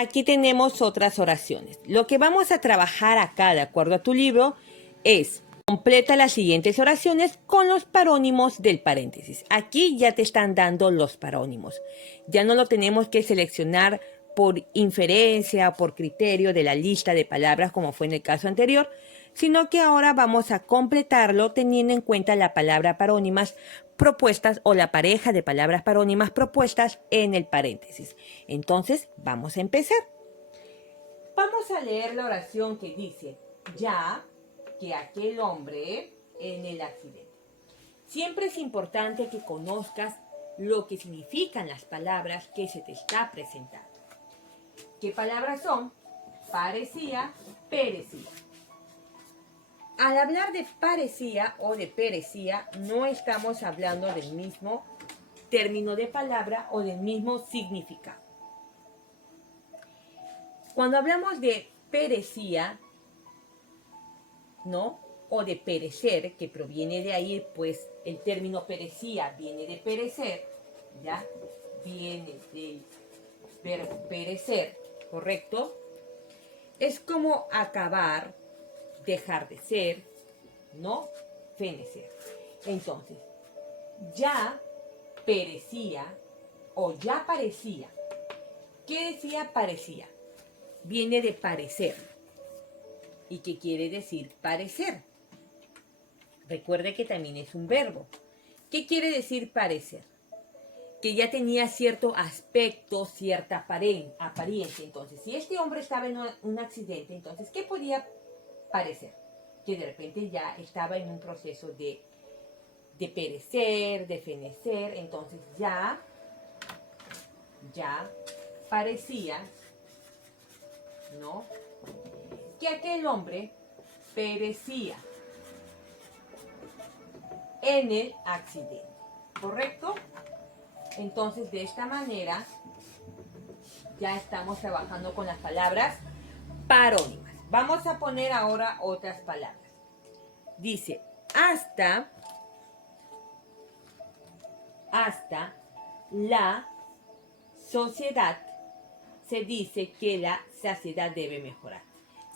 aquí tenemos otras oraciones. Lo que vamos a trabajar acá, de acuerdo a tu libro, es completa las siguientes oraciones con los parónimos del paréntesis. Aquí ya te están dando los parónimos. Ya no lo tenemos que seleccionar por inferencia, por criterio de la lista de palabras como fue en el caso anterior, sino que ahora vamos a completarlo teniendo en cuenta la palabra parónimas propuestas o la pareja de palabras parónimas propuestas en el paréntesis. Entonces, vamos a empezar. Vamos a leer la oración que dice, ya que aquel hombre en el accidente. Siempre es importante que conozcas lo que significan las palabras que se te está presentando. ¿Qué palabras son? Parecía, perecía. Al hablar de parecía o de perecía, no estamos hablando del mismo término de palabra o del mismo significado. Cuando hablamos de perecía, ¿no? O de perecer, que proviene de ahí, pues el término perecía viene de perecer, ¿ya? Viene del verbo perecer, ¿correcto? Es como acabar, dejar de ser, ¿no? Fenecer. Entonces, ya perecía o ya parecía. ¿Qué decía parecía? Viene de parecer. ¿Y qué quiere decir parecer? Recuerde que también es un verbo. ¿Qué quiere decir parecer? Que ya tenía cierto aspecto, cierta apariencia. Entonces, si este hombre estaba en un accidente, entonces, ¿qué podía parecer? Que de repente ya estaba en un proceso de perecer, de fenecer. Entonces, ya parecía, ¿no? Que aquel hombre perecía en el accidente, ¿correcto? Entonces, de esta manera, ya estamos trabajando con las palabras parónimas. Vamos a poner ahora otras palabras. Dice, hasta la sociedad se dice que la saciedad debe mejorar.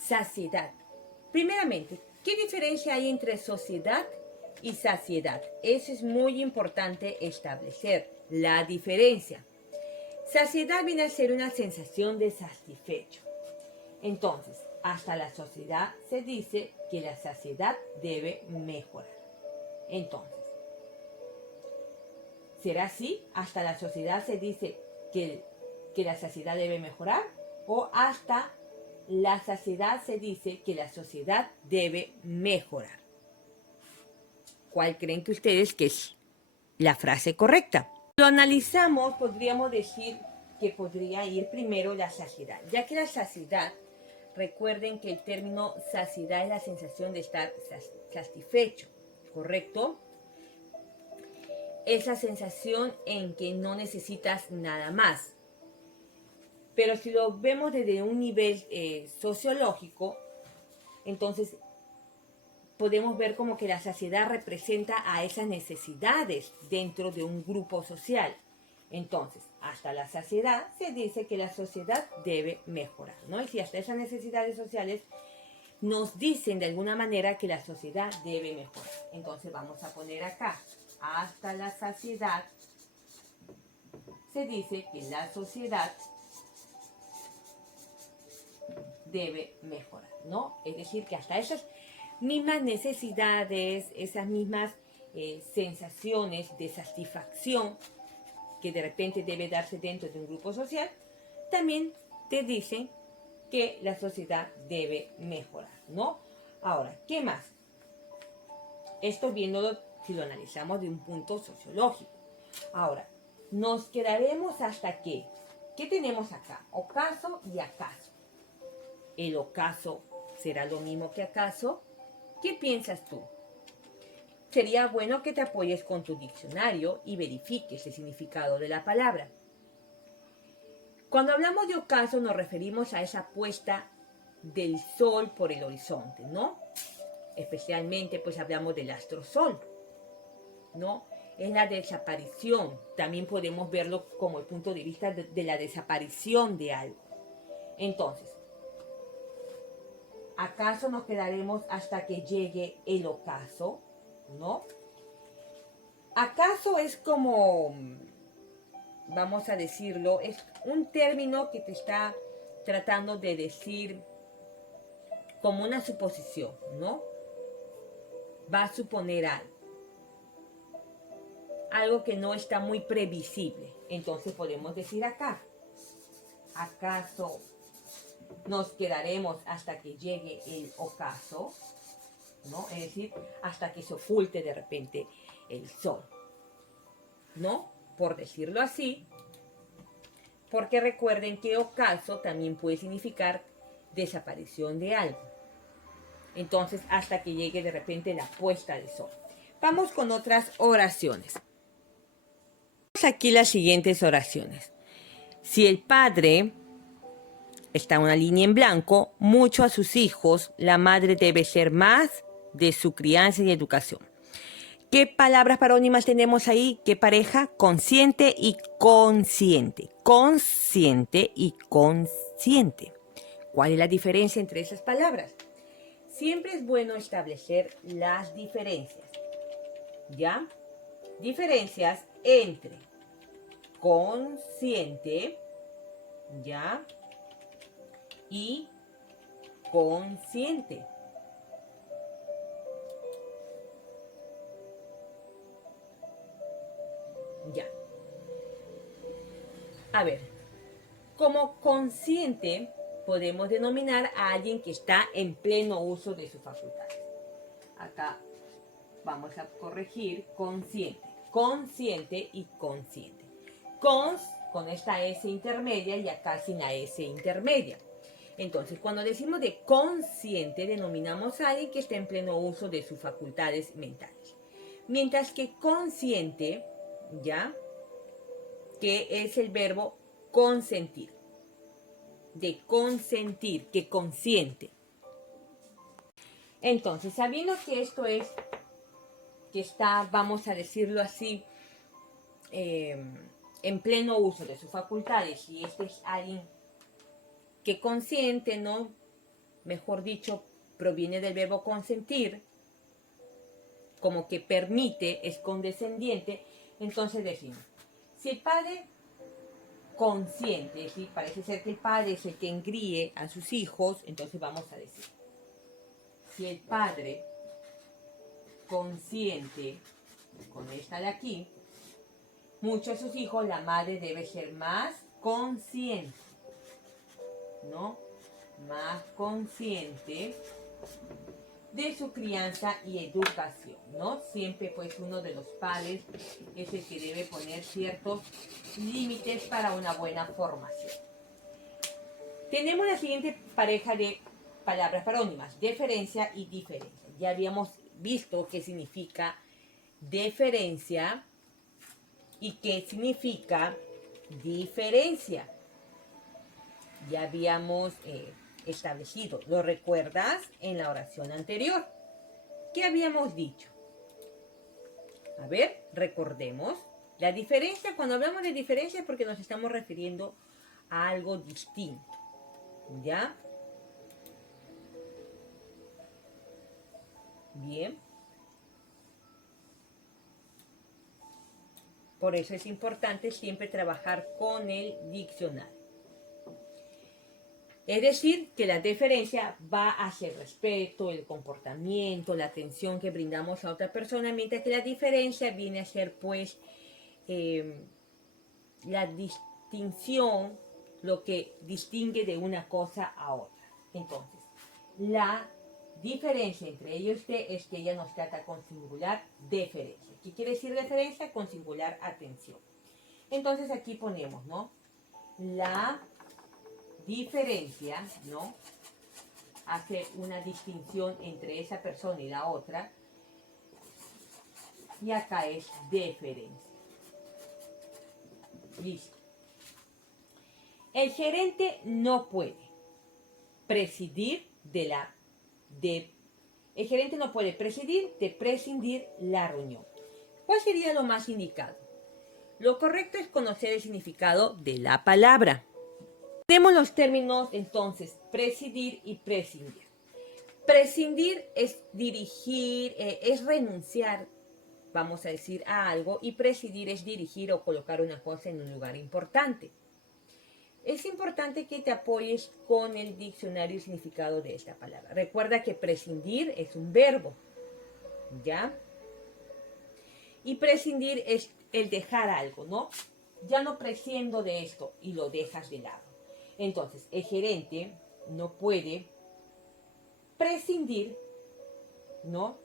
Saciedad. Primeramente, ¿qué diferencia hay entre sociedad y saciedad? Eso es muy importante establecer la diferencia. Saciedad viene a ser una sensación de satisfecho. Entonces, hasta la sociedad se dice que la saciedad debe mejorar. Entonces, ¿será así? ¿Hasta la sociedad se dice que la saciedad debe mejorar? ¿O hasta la saciedad se dice que la sociedad debe mejorar? ¿Cuál creen que ustedes que es la frase correcta? Si lo analizamos, podríamos decir que podría ir primero la saciedad, ya que la saciedad, recuerden que el término saciedad es la sensación de estar satisfecho, ¿correcto? Esa sensación en que no necesitas nada más. Pero si lo vemos desde un nivel sociológico, entonces podemos ver como que la saciedad representa a esas necesidades dentro de un grupo social. Entonces, hasta la saciedad se dice que la sociedad debe mejorar, ¿no? Y si hasta esas necesidades sociales nos dicen de alguna manera que la sociedad debe mejorar. Entonces vamos a poner acá, hasta la saciedad se dice que la sociedad debe mejorar, ¿no? Es decir, que hasta esas mismas necesidades, esas mismas sensaciones de satisfacción que de repente debe darse dentro de un grupo social, también te dicen que la sociedad debe mejorar, ¿no? Ahora, ¿qué más? Esto viéndolo, si lo analizamos de un punto sociológico. Ahora, nos quedaremos hasta que, ¿qué tenemos acá? Ocaso y acaso. ¿El ocaso será lo mismo que acaso? ¿Qué piensas tú? Sería bueno que te apoyes con tu diccionario y verifiques el significado de la palabra. Cuando hablamos de ocaso nos referimos a esa puesta del sol por el horizonte, ¿no? Especialmente pues hablamos del astrosol, ¿no? Es la desaparición. También podemos verlo como el punto de vista de la desaparición de algo. Entonces, ¿acaso nos quedaremos hasta que llegue el ocaso? ¿No? ¿Acaso es como, vamos a decirlo, es un término que te está tratando de decir como una suposición, ¿no? Va a suponer algo que no está muy previsible. Entonces podemos decir acá, ¿acaso nos quedaremos hasta que llegue el ocaso? ¿No? Es decir, hasta que se oculte de repente el sol, ¿no? Por decirlo así, porque recuerden que ocaso también puede significar desaparición de algo. Entonces, hasta que llegue de repente la puesta de sol. Vamos con otras oraciones. Aquí las siguientes oraciones. Si el padre está en una línea en blanco, mucho a sus hijos, la madre debe ser más de su crianza y educación. ¿Qué palabras parónimas tenemos ahí? ¿Qué pareja? Consciente y consciente. Consciente y consciente. ¿Cuál es la diferencia entre esas palabras? Siempre es bueno establecer las diferencias. ¿Ya? Diferencias entre consciente, ¿ya? Y consciente. Ya. A ver, como consciente podemos denominar a alguien que está en pleno uso de sus facultades. Acá vamos a corregir consciente. Consciente y consciente. Con esta S intermedia y acá sin la S intermedia. Entonces, cuando decimos de consciente, denominamos a alguien que está en pleno uso de sus facultades mentales. Mientras que consciente, ¿ya? Que es el verbo consentir. De consentir, que consiente. Entonces, sabiendo que esto es, que está, vamos a decirlo así, en pleno uso de sus facultades, y este es alguien que consiente, ¿no? Mejor dicho, proviene del verbo consentir, como que permite, es condescendiente. Entonces decimos, si el padre consciente, ¿sí? Parece ser que el padre es el que engríe a sus hijos, entonces vamos a decir, si el padre consciente, con esta de aquí, mucho a sus hijos, la madre debe ser más consciente, ¿no? Más consciente de su crianza y educación, ¿no? Siempre pues uno de los padres es el que debe poner ciertos límites para una buena formación. Tenemos la siguiente pareja de palabras parónimas, deferencia y diferencia. Ya habíamos visto qué significa deferencia y qué significa diferencia. Ya habíamos establecido. ¿Lo recuerdas en la oración anterior? ¿Qué habíamos dicho? A ver, recordemos. La diferencia, cuando hablamos de diferencia es porque nos estamos refiriendo a algo distinto. ¿Ya? Bien. Por eso es importante siempre trabajar con el diccionario. Es decir, que la deferencia va hacia el respeto, el comportamiento, la atención que brindamos a otra persona, mientras que la diferencia viene a ser, pues, la distinción, lo que distingue de una cosa a otra. Entonces, la diferencia entre ellos es que ella nos trata con singular deferencia. ¿Qué quiere decir deferencia? Con singular atención. Entonces aquí ponemos, ¿no? La diferencia, ¿no? Hace una distinción entre esa persona y la otra. Y acá es deferencia. Listo. El gerente no puede prescindir el gerente no puede prescindir la reunión. ¿Cuál sería lo más indicado? Lo correcto es conocer el significado de la palabra. Tenemos los términos entonces presidir y prescindir. Prescindir es dirigir, es renunciar, vamos a decir, a algo, y prescindir es dirigir o colocar una cosa en un lugar importante. Es importante que te apoyes con el diccionario y significado de esta palabra. Recuerda que prescindir es un verbo, ¿ya? Y prescindir es el dejar algo, ¿no? Ya no prescindo de esto y lo dejas de lado. Entonces, el gerente no puede prescindir, ¿no?,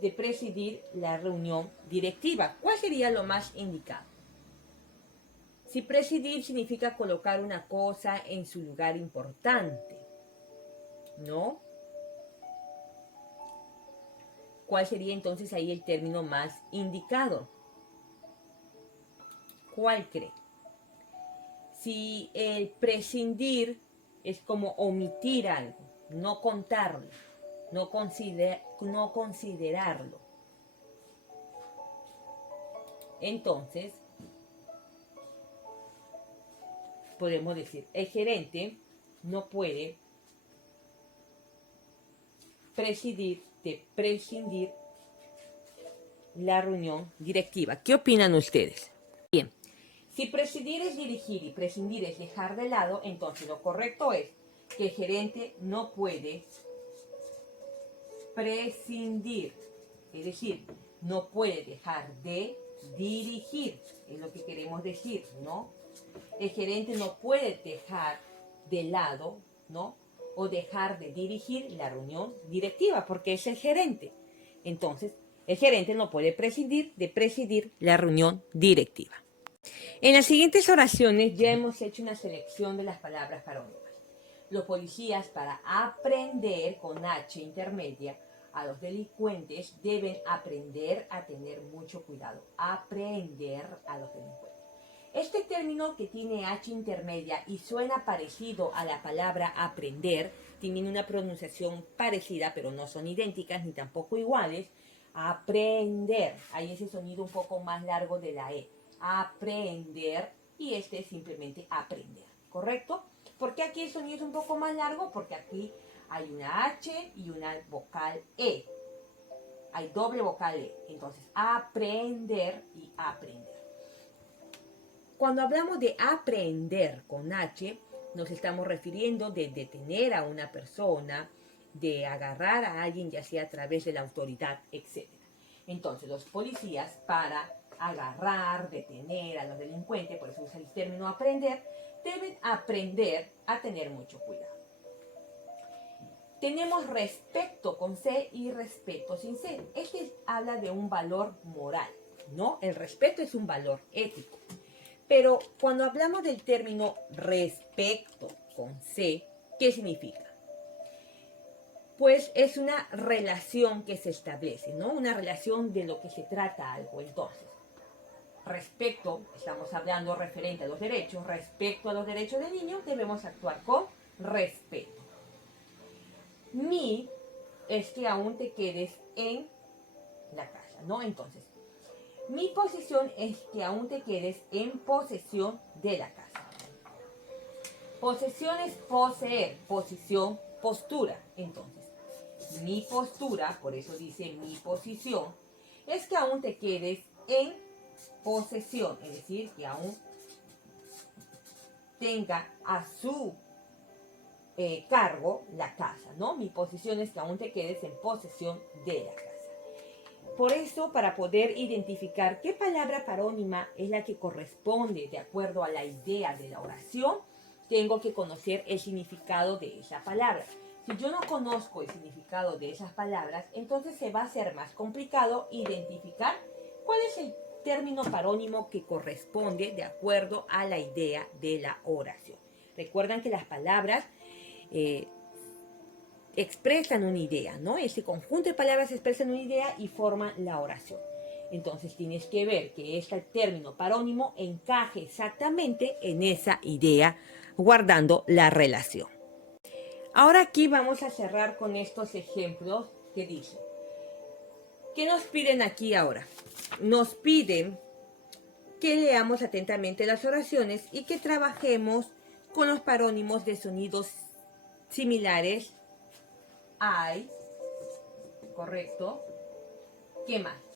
de presidir la reunión directiva. ¿Cuál sería lo más indicado? Si presidir significa colocar una cosa en su lugar importante, ¿no? ¿Cuál sería entonces ahí el término más indicado? ¿Cuál cree? Si el prescindir es como omitir algo, no contarlo, no considerarlo. Entonces, podemos decir, el gerente no puede prescindir la reunión directiva. ¿Qué opinan ustedes? Bien, si presidir es dirigir y prescindir es dejar de lado, entonces lo correcto es que el gerente no puede prescindir, es decir, no puede dejar de dirigir, es lo que queremos decir, ¿no? El gerente no puede dejar de lado, ¿no?, o dejar de dirigir la reunión directiva, porque es el gerente. Entonces, el gerente no puede prescindir de presidir la reunión directiva. En las siguientes oraciones ya hemos hecho una selección de las palabras parónimas. Los policías, para aprender con H intermedia a los delincuentes, deben aprender a tener mucho cuidado. Aprender a los delincuentes. Este término, que tiene H intermedia y suena parecido a la palabra aprender, tienen una pronunciación parecida, pero no son idénticas ni tampoco iguales. Aprender, hay ese sonido un poco más largo de la E. Aprender, y este es simplemente aprender, ¿correcto? ¿Por qué aquí el sonido es un poco más largo? Porque aquí hay una H y una vocal E. Hay doble vocal E. Entonces, aprender y aprender. Cuando hablamos de aprender con H, nos estamos refiriendo de detener a una persona, de agarrar a alguien, ya sea a través de la autoridad, etc. Entonces, los policías, para agarrar, detener a los delincuentes, por eso usa el término aprender, deben aprender a tener mucho cuidado. Tenemos respeto con C y respeto sin C. Este habla de un valor moral, ¿no? El respeto es un valor ético. Pero cuando hablamos del término respecto con C, ¿qué significa? Pues es una relación que se establece, ¿no? Una relación de lo que se trata algo. Entonces, respecto, estamos hablando referente a los derechos, respecto a los derechos del niño, debemos actuar con respeto. Mi es que aún te quedes en la casa, ¿no? Entonces, mi posición es que aún te quedes en posesión de la casa. Posesión es poseer, posición, postura. Entonces, mi postura, por eso dice mi posición, es que aún te quedes en posesión, es decir, que aún tenga a su cargo la casa, ¿no? Mi posición es que aún te quedes en posesión de la casa. Por eso, para poder identificar qué palabra parónima es la que corresponde de acuerdo a la idea de la oración, tengo que conocer el significado de esa palabra. Si yo no conozco el significado de esas palabras, entonces se va a hacer más complicado identificar cuál es el término parónimo que corresponde de acuerdo a la idea de la oración. Recuerdan que las palabras expresan una idea, ¿no? Ese conjunto de palabras expresan una idea y forman la oración. Entonces tienes que ver que este término parónimo encaje exactamente en esa idea, guardando la relación. Ahora aquí vamos a cerrar con estos ejemplos que dicen. ¿Qué nos piden aquí ahora? Nos piden que leamos atentamente las oraciones y que trabajemos con los parónimos de sonidos similares. Hay, correcto. ¿Qué más?